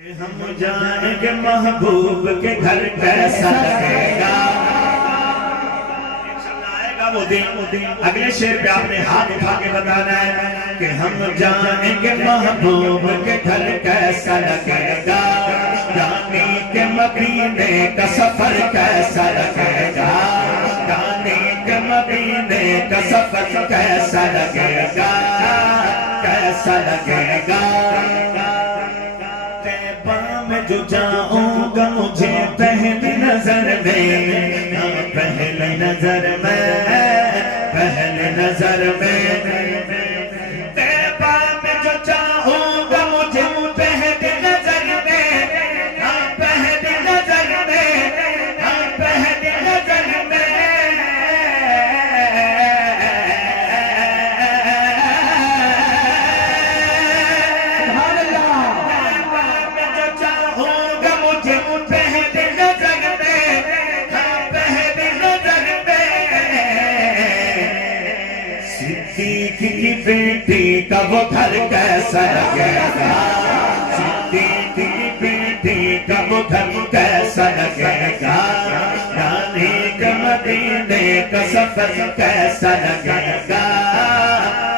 ہم جائیں گے محبوب کے گھر کیسا لگے گا. آئے گا وہ دن. اگلے شعر پہ آپ نے ہاتھ اٹھا کے بتانا ہے کہ ہم جائیں گے محبوب کے گھر کیسا لگے گا. جانے کے مدینے کا سفر کیسا لگے گا. جانے کے مدینے کا سفر کیسا لگے گا. کیسا لگے گا. جو جاؤں گا مجھے پہلی نظر میں, پہلی نظر میں, پہلی نظر میں. طیبہ میں جو جاؤں گا مجھے پہلی نظر میں, پہلی نظر میں, پہلی نظر میں. کی بیٹی کا وہ گھر کیسا لگے گا. صدیق کی بیٹی کا وہ گھر کیسا لگے گا. جانے کے مدینے کا سفر کیسا لگے گا.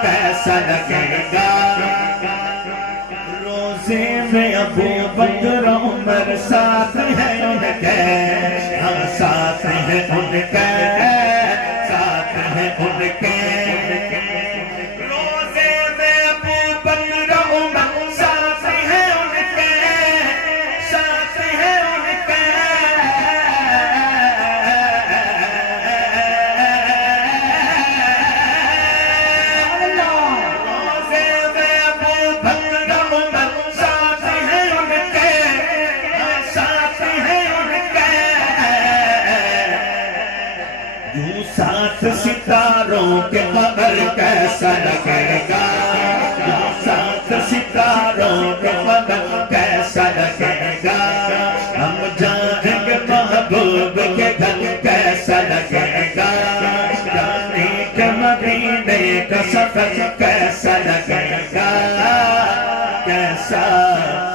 کیسا لگے گا. روزے میں ابو بکر عمر ساتھ ہیں ان کے, ہم ساتھ ہیں ان کے, ساتھ ہیں ان کے. سات ستاروں کے قمر کیسا لگے گا. سات ستاروں کے قمر کیسا لگے گا. ہم جائیں گے محبوب کے گھر کیسا لگے گا. جانے کے مدینے کا سفر کیسا لگے گا. کیسا